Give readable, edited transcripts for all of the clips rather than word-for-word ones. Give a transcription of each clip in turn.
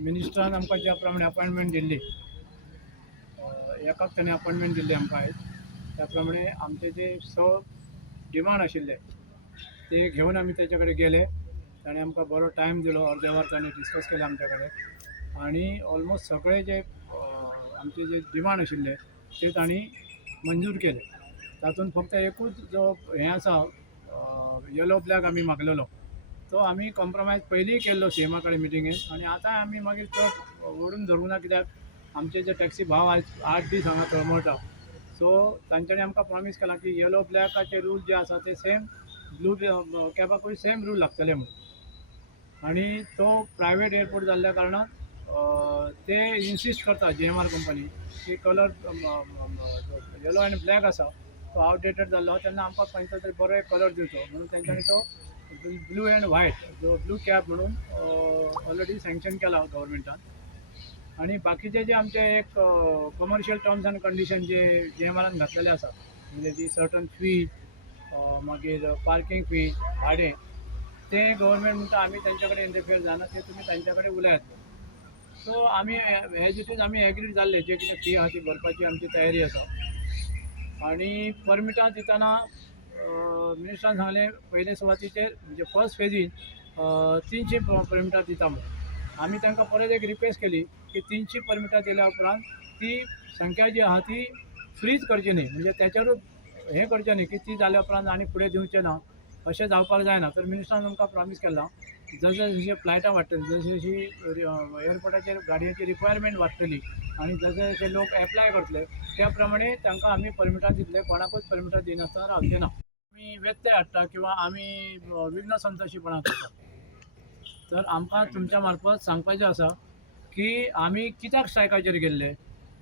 मिनिस्टरान आमकां ज्या प्रमाणे अपॉइंटमेंट दिल्ली, एकाक ताणें अपॉइंटमेंट दिल्ली आमकां आयज, त्या प्रमाणे आमचे जे डिमांड आशिल्ले ते घेवन आमी तेचे कडेन गेले. ताणें आमकां बरो टायम दिलो, अर्दे वर ताणें डिस्कस केलें आमचे कडेन आनी ऑलमोस्ट सगळे जे आमचे जे डिमांड आशिल्ले ते तांणी मंजूर केले. तातूंत फक्त एकूच जो हें आसा येलो ब्लॅक आमी मागलेलो तो आमी कॉम्प्रोमायज पयलीं केल्लो सीएमा कडेन मिटिंगेंत आनी आतां आमी मागीर चड व्हरून धरूंक ना, कित्याक आमचे जे टॅक्सी भाव आयज 8 दीस हांगा तळमळटा. सो तांच्यांनी आमकां प्रॉमीस केला की येलो ब्लॅकाचे रूल जे आसा ते सेम ब्लू कॅबाकूय सेम रूल लागतले म्हणून. आनी तो प्रायवेट एअरपोर्ट जाल्ल्या कारणान ते इन्सिस्ट करता GMR कंपनी की कलर येलो आनी ब्लॅक आसा तो आउटडेटेड जाल्लो तेन्ना आमकां खंयचो तरी बरो एक कलर दिवचो म्हणून तेंच्यांनी तो ब्लू एंड व्हायट जो ब्लू कॅब म्हणून ऑलरेडी सँक्शन केला गव्हर्मेंटान. आनी बाकीचे जे आमचे एक कमर्शियल टर्म्स अँड कंडिशन जे GMRन घातलेले आसा, म्हणजे जी सर्टन फी मागीर पार्किंग फी भाडें ते गव्हर्मेंट म्हणटा आमी तेंच्या कडेन इंटरफियर जायना, ते तुमी तेंच्या कडेन उलयात. सो आमी एज इट इज आमी एग्रीड जाल्ले, जे कितें फी आहा ती भरपाची आमची तयारी आसा. आनी परमिटां दितना मिनिस्टरान सांगलें पयले सुवातीचेर म्हणजे फर्स्ट फेजीन 300 परमिटां दिता म्हणून. आमी तांकां परत एक रिक्वेस्ट केली की 300 परमिटां दिल्या उपरांत ती संख्या जी आहा ती फ्रीज करची न्ही, म्हणजे त्याच्यारूच हें करचें न्ही की ती जाल्या उपरांत आनी फुडें दिवचें ना, अशें जावपाक जायना. तर मिनिस्टरान आमकां प्रॉमीस केला जशें जशें फ्लायटां वाडटलीं, जशी जशी एअरपोर्टाचेर गाडयांची रिक्वायरमेंट वाडटली आनी जशे जशे लोक एप्लाय करतले त्या प्रमाणे तांकां आमी परमिटां दितले, कोणाकूच परमिटां दिनासतना रावचे ना. आमी व्यत्यय हाडटा किंवा आमी विघ्न संतोशीपणां करता. तर आमकां तुमच्या मार्फत सांगपाचें आसा की आमी कित्याक स्ट्रायकाचेर गेल्ले,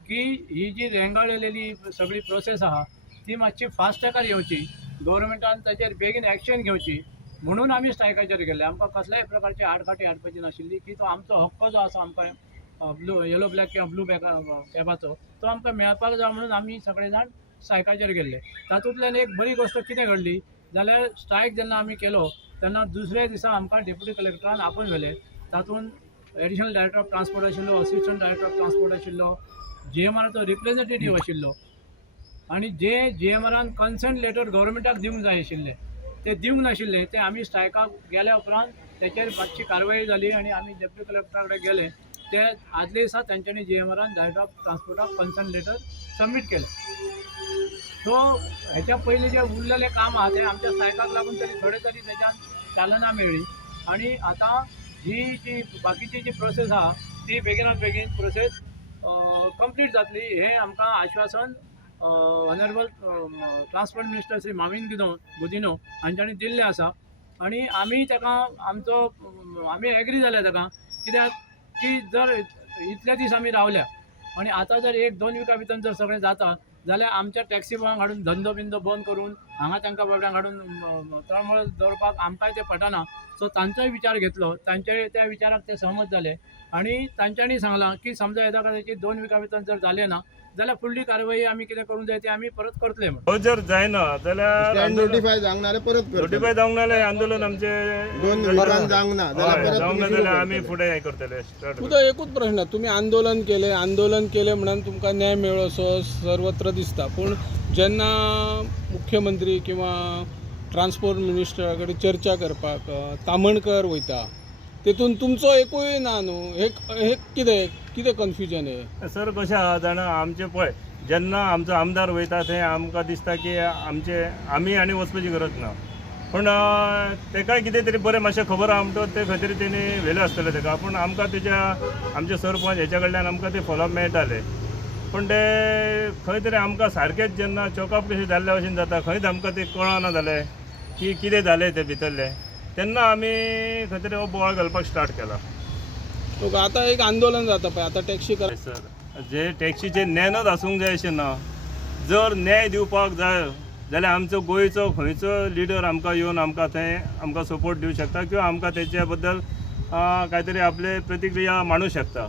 की ही जी रेंगाळलेली सगळी प्रोसेस आहा ती मातशी फास्ट ट्रॅकार येवची, गव्हर्मेंटान ताचेर बेगीन एक्शन घेवची म्हणून आमी स्ट्रायकाचेर गेल्ले. आमकां कसल्याय प्रकारची आडखाटी हाडपाची नाशिल्ली की तो आमचो हक्क जो आसा आमकां ब्लू येलो ब्लॅक किंवा ब्लू कॅबाचो तो आमकां मेळपाक जाय म्हणून आमी सगळे जाण स्ट्रायकाचेर गेल्ले. तातूंतल्यान एक बरी गोश्ट कितें घडली जाल्यार स्ट्रायक जेन्ना आमी केलो तेन्ना दुसऱ्या दिसा आमकां डेप्युटी कलेक्टरान आपोवन व्हेले. तातूंत एडिशनल डायरेक्टर ऑफ ट्रान्सपोर्ट आशिल्लो, असिस्टंट डायरेक्टर ऑफ ट्रान्सपोर्ट आशिल्लो, GMRचो रिप्रेझेंटेटीव आशिल्लो आनी जे GMRन कन्सर्न लेटर गव्हर्मेंटाक दिवंक जाय आशिल्ले ते दिवंक नाशिल्ले. ते आमी स्ट्रायकाक गेल्या उपरांत तेचेर मातशी कारवाई जाली आनी आमी डेप्युटी कलेक्टरा कडेन गेले. ते आदले दिसा तांच्यांनी GMRन डायरेक्टर ऑफ ट्रान्सपोर्टाक कन्सर्न लेटर सबमीट केलें. सो हेच्या पयलीं जे उरलेलें काम आहा ते आमच्या स्ट्रायकाक लागून तरी थोडे तरी तेच्यान चालना मेळ्ळी. आनी आतां ही जी बाकीची जी प्रोसेस आहा ती बेगिनात बेगीन प्रोसेस कंप्लीट जातली हें आमकां आश्वासन honourable transport minister Shri Mauvin Gudino हांच्यांनी दिल्लें आसा. आनी आमी ताका आमी एग्री जाल्या ताका, कित्याक की जर इतले दीस आमी रावल्या आनी आतां जर 1-2 विका भितर जर सगळें जाता जाल्यार आमच्या टॅक्सी बॉयांक हाडून धंदो बिंदो बंद करून हांगा तांकां बाबड्यांक हाडून तळमळ दवरपाक आमकांय ते पटना. सो तांचोय विचार घेतलो, तांचे त्या विचाराक ते सहमत जाले आनी तांच्यांनी सांगलां की समजा येता कदाचित 2 विका भितर जर जालें ना जाल्यार फुडली कारवाई आमी कितें करूंक जाय ती आमी परत करतले म्हणून. हो जर जायना जाल्यार नोटिफाय जावंक ना परत नोटिफाय जावंक नाल्यार आंदोलन आमचे जावंक ना जाल्यार आमी फुडें हें करतले. तुमचो एकूच प्रश्न, तुम्ही आंदोलन केले म्हणून तुमकां न्याय मेळ्ळो असो सर्वत्र दिसता, पूण जेन्ना मुख्यमंत्री किंवा ट्रान्सपोर्ट मिनिस्टरा कडेन चर्चा करपाक तामणकर वयता तेतून तुमचो एकूय ना न्हू, हे कितें कन्फ्युजन हे सर कशें आहा जाणा, आमचे पळय जेन्ना आमचो आमदार वयता थंय आमकां दिसता की आमी आनी वचपाची गरज ना, पूण तेकाय कितें तरी बरें मातशें खबर आहा म्हणटो ते खातीर तेणी व्हेलें आसतलें तेका. पूण आमकां आमचे सरपंच हेच्या कडल्यान आमकां ते फॉलोअप मेळटाले, पूण ते खंय तरी आमकां सारकेंच जेन्ना चॉकअप कशें जाल्ल्या भशेन जाता खंयच आमकां ते कळना जालें की कितें जालें तें भितरलें. तेन्ना आमी खंय तरी हो बोवाळ घालपाक स्टार्ट केला. आतां एक आंदोलन जाता पळय, आतां टॅक्सी सर जे टॅक्सीचे ज्ञानच आसूंक जाय अशें ना. जर न्याय दिवपाक जाय जाल्यार आमचो गोंयचो खंयचो लिडर आमकां येवन आमकां थंय आमकां सपोर्ट दिवंक शकता किंवा आमकां तेच्या बद्दल काय तरी आपले प्रतिक्रिया मांडूंक शकता.